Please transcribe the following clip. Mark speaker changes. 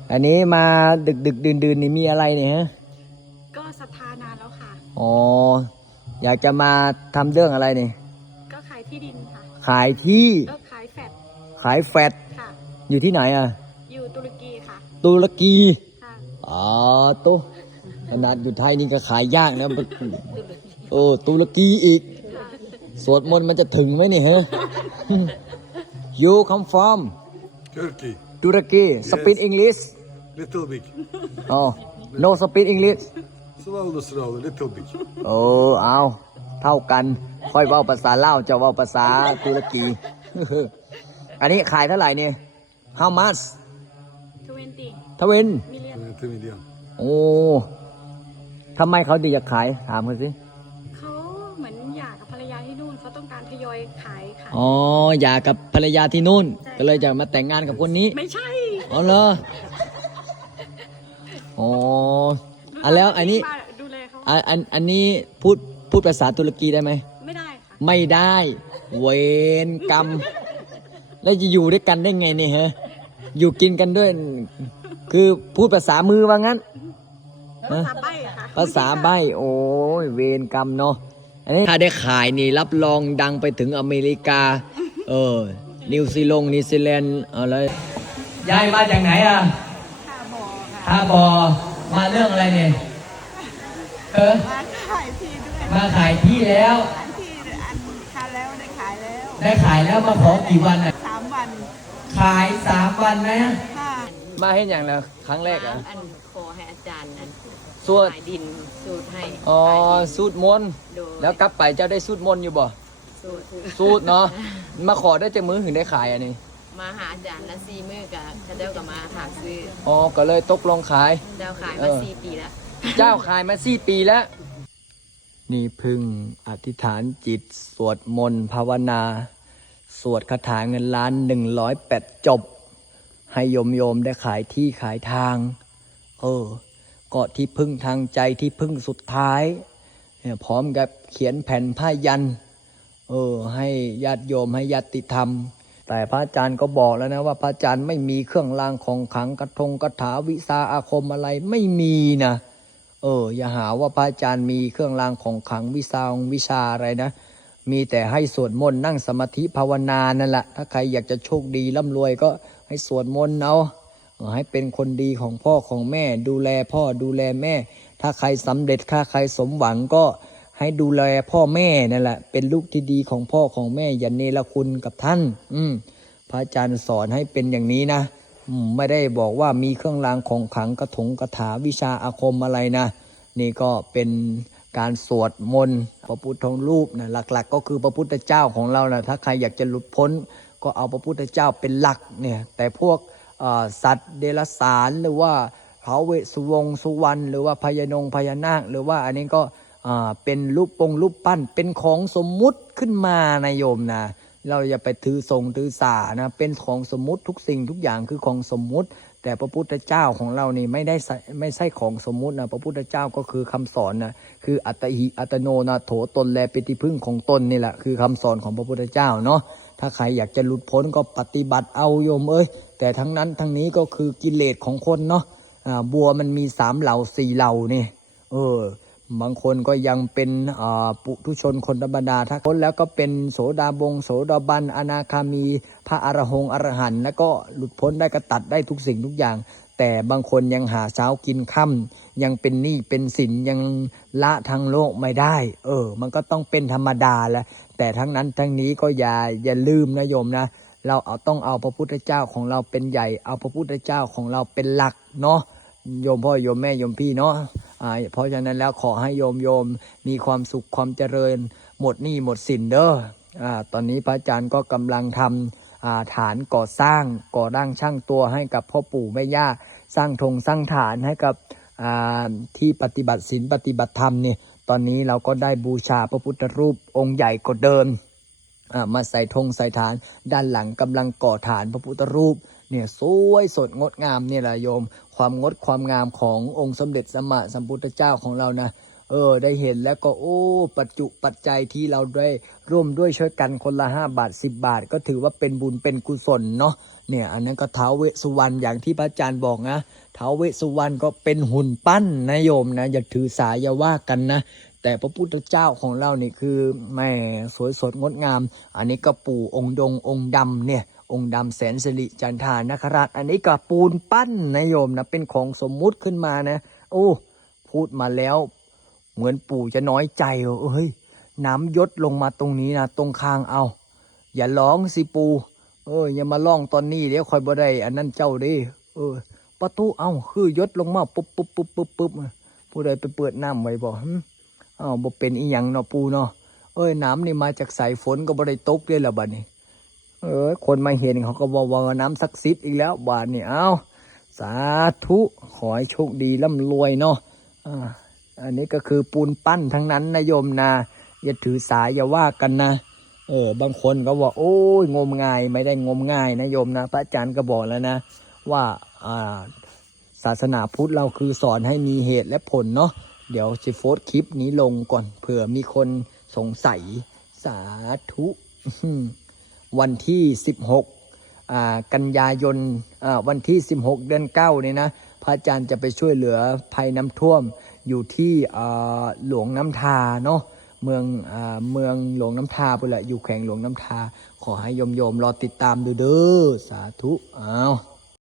Speaker 1: อันนี้มาดึกดื่นนี่มีอะไรเนี่ยฮะ
Speaker 2: ก็ศรัทธานานแล้วค่ะ
Speaker 1: อ๋ออยากจะมาทำเรื่องอะไรเนี่ย
Speaker 2: ก็ขายที่ดินค่ะ
Speaker 1: ขายที่
Speaker 2: ก็ขายแฟด
Speaker 1: แฟด
Speaker 2: ค่ะ
Speaker 1: อยู่ที่ไหนอ่ะ
Speaker 2: อยู่ตุรกีค่ะ
Speaker 1: ตุรกี
Speaker 2: ค่ะ
Speaker 1: อ๋อตุขนาดอยู่ไทยนี่ก็ขายยากนะโอ้ตุรกีอีกสวดมนต์มันจะถึงไหมนี่ฮะ You come from
Speaker 3: Turkey.
Speaker 1: ตุรกี Speak English
Speaker 3: Little bit.
Speaker 1: Oh no speak English
Speaker 3: Slowly, little bit.
Speaker 1: เอาเท่ากันค่อยเว้าภาษาลาวจะเว้าภาษาตุรกี อันนี้ขายเท่าไหร่เนี่ย How much
Speaker 2: 20
Speaker 1: ทเวน
Speaker 2: million
Speaker 3: 20 million.
Speaker 1: โอ้ทำไมเขาถึงอยากขายถามเขาสิ
Speaker 2: เขาเหมือนหย่ากับภรรยาที่นู่นเขาต้องการทยอยขาย
Speaker 1: อ๋ออยากกับภรรยาที่นู่นก็เลยจะมาแต่งงานกับคนนี้
Speaker 2: ไม่ใช่
Speaker 1: อ๋อเหรออ๋อแล้วอันนี้
Speaker 2: มาดูแลเขา
Speaker 1: อันนี้พูดภาษาตุรกีได้ไหม
Speaker 2: ไม่ได้ค่ะ
Speaker 1: ไม่ได้เวรกรรม แล้วจะอยู่ด้วยกันได้ไงเนี่ยฮะอยู่กินกันด้วย คือพูดภาษามือว่างั้น
Speaker 2: ภาษาใบ้อะค่ะ
Speaker 1: ภาษาใบ้โอ้ยเวรกรรมเนาะอันนี้ถ้าได้ขายนี่รับรองดังไปถึงอเมริกานิวซีแลนด์อะไรยายมาจากไหนอ่ะท่าบอมาเรื่องอะไรเนี่ย
Speaker 4: มาขายที่ด้วย
Speaker 1: มาขายที่แล้ว
Speaker 4: อันที่อันขายแล้วได้ขายแล้ว
Speaker 1: ได้ขายแล้วมาขอกี่วันอ่ะ
Speaker 4: 3 วัน
Speaker 1: ขาย3 วันนะ
Speaker 4: ค่ะ
Speaker 1: มาให้อย่างแล้วครั้งแรกอ่ะ
Speaker 5: อันขอให้อาจารย์อัน
Speaker 1: สวด
Speaker 5: ขายดินสูตรให้
Speaker 1: อ๋อ
Speaker 5: ขายดิน
Speaker 1: สูตรมนต์
Speaker 5: โดย
Speaker 1: แล้วกลับไปเจ้าได้สูตรมนต์อยู่บ่
Speaker 5: สูตร
Speaker 1: สูตรเนาะมาขอได้จะมือถึงได้ขายอันนี้
Speaker 5: มาหาอาจารย์ละ4 มื้อกับเขาเจ้าก็มาหาซื้อ
Speaker 1: อ๋อก็เลยตกลงขาย
Speaker 5: เจ้าขาย
Speaker 1: เอ
Speaker 5: มา
Speaker 1: อ
Speaker 5: 4 ปีแล้ว
Speaker 1: เจ้าขายมา4 ปีแล้ว นี่พึ่งอธิษฐานจิต สวดมนต์ภาวนา สวดคาถาเงินล้าน108 จบ ให้โยมได้ขายที่ขายทาง ก็ที่พึ่งทางใจที่พึ่งสุดท้ายเนี่ยพร้อมกับเขียนแผ่นผ้ายันให้ญาติโยมให้ญาติธรรม แต่พระอาจารย์ก็บอกแล้วนะว่าพระอาจารย์ไม่มีเครื่องรางของขลังกระทงกระถาวิชาอาคมอะไรไม่มีนะอย่าหาว่าพระอาจารย์มีเครื่องรางของขลังวิชาอะไรนะมีแต่ให้สวดมนต์นั่งสมาธิภาวนานั่นแหละถ้าใครอยากจะโชคดีร่ำรวยก็ให้สวดมนต์เอาให้เป็นคนดีของพ่อของแม่ดูแลพ่อดูแลแม่ ถ้าใครสำเร็จถ้าใครสมหวังก็ให้ดูแลพ่อแม่นั่นแหละเป็นลูกที่ดีของพ่อของแม่อย่าเนรคุณกับท่านพระอาจารย์สอนให้เป็นอย่างนี้นะไม่ได้บอกว่ามีเครื่องรางของขลังกระถงกระถาวิชาอาคมอะไรนะนี่ก็เป็นการสวดมนต์พระพุทธรูปนะหลักๆ ก็คือพระพุทธเจ้าของเรานะถ้าใครอยากจะหลุดพ้นก็เอาพระพุทธเจ้าเป็นหลักเนี่ยแต่พวกสัตว์เดรัจฉานหรือว่าท้าวเวสสุวรรณหรือว่าพญานาคหรือว่าอันนี้ก็เป็นรูปปั้นเป็นของสมมุติขึ้นมานะโยมนะเราอย่าไปถือสานะเป็นของสมมุติทุกสิ่งทุกอย่างคือของสมมุติแต่พระพุทธเจ้าของเรานี่ไม่ใช่ของสมมุตินะพระพุทธเจ้าก็คือคำสอนนะคืออัตหิอัตโนนาโถตนแลเป็นที่พึ่งของตนนี่แหละคือคำสอนของพระพุทธเจ้าเนาะถ้าใครอยากจะหลุดพ้นก็ปฏิบัติเอาโยมแต่ทั้งนั้นทั้งนี้ก็คือกิเลสของคนเนาะบัวมันมี3 เหล่า4 เหล่านี่บางคนก็ยังเป็นปุถุชนคนธรรมดาถ้าพ้นแล้วก็เป็นโสดาบันอนาคามีพระอรหันต์แล้วก็หลุดพ้นได้ก็ตัดได้ทุกสิ่งทุกอย่างแต่บางคนยังหาเช้ากินค่ำยังเป็นหนี้เป็นสินยังละทางโลกไม่ได้มันก็ต้องเป็นธรรมดาแหละแต่ทั้งนั้นทั้งนี้ก็อย่าลืมนะโยมนะเราต้องเอาพระพุทธเจ้าของเราเป็นใหญ่เอาพระพุทธเจ้าของเราเป็นหลักเนาะโยมพ่อโยมแม่โยมพี่เนาะเพราะฉะนั้นแล้วขอให้โยมมีความสุขความเจริญหมดหนี้หมดสินเด้อตอนนี้พระอาจารย์ก็กำลังทำฐานก่อสร้างช่างตัวให้กับพ่อปู่แม่ย่าสร้างฐานให้กับที่ปฏิบัติศีลปฏิบัติธรรมนี่ตอนนี้เราก็ได้บูชาพระพุทธรูปองค์ใหญ่กว่าเดิมมาใส่ฐานด้านหลังกำลังก่อฐานพระพุทธรูปเนี่ยสวยสดงดงามเนี่ยแหละโยมความงดความงามขององค์สมเด็จสัมมาสัมพุทธเจ้าของเรานะได้เห็นแล้วก็ปัจจุปัจจัยที่เราได้ร่วมด้วยช่วยกันคนละ5 บาท 10 บาทก็ถือว่าเป็นบุญเป็นกุศลเนาะเนี่ยอันนั้นก็ท้าวเวสสุวรรณอย่างที่พระอาจารย์บอกนะท้าวเวสสุวรรณก็เป็นหุ่นปั้นนะโยมนะอย่าถือสาอย่าว่ากันนะแต่พระพุทธเจ้าของเรานี่คือแม่สวยสดงดงามอันนี้ก็ปู่องค์องค์ดำเนี่ยองค์ดำแสนสิริจันทานาคราชอันนี้ก็ปูนปั้นนะโยมนะเป็นของสมมุติขึ้นมานะพูดมาแล้วเหมือนปู่จะน้อยใจเฮ้ยน้ำยศลงมาตรงนี้นะตรงคางเอาอย่าร้องสิปู่อย่ามาร้องตอนนี้เดี๋ยวคอยบ่ได้อันนั้นเจ้าดิประตูคือยศลงมาปุ๊บผู้ใดไปเปิดน้ำไว้บ่บ่เป็นอีหยังเนาะปู่เนาะน้ำนี่มาจากสายฝนก็บ่ได้ตกเลยล่ะบัดนี้คนมาเห็นเขาก็บอกว่าน้ำศักดิ์สิทธิ์อีกแล้วบาดนี้สาธุขอให้โชคดีร่ำรวยเนาะอันนี้ก็คือปูนปั้นทั้งนั้นนะโยมนะอย่าถือสายอย่าว่ากันนะบางคนก็บอกงมงายไม่ได้งมง่ายนะโยมนะพระอาจารย์ก็บอกแล้วนะว่าศาสนาพุทธเราคือสอนให้มีเหตุและผลเนาะเดี๋ยวจะโพสต์คลิปนี้ลงก่อนเผื่อมีคนสงสัยสาธุวันที่16กันยายนวันที่16เดือน9นี่นะพระอาจารย์จะไปช่วยเหลือภัยน้ำท่วมอยู่ที่หลวงน้ำทาเนาะเมืองหลวงน้ำทาไปแหละอยู่แขวงหลวงน้ำทาขอให้โยมรอติดตามดูเด้อสาธุ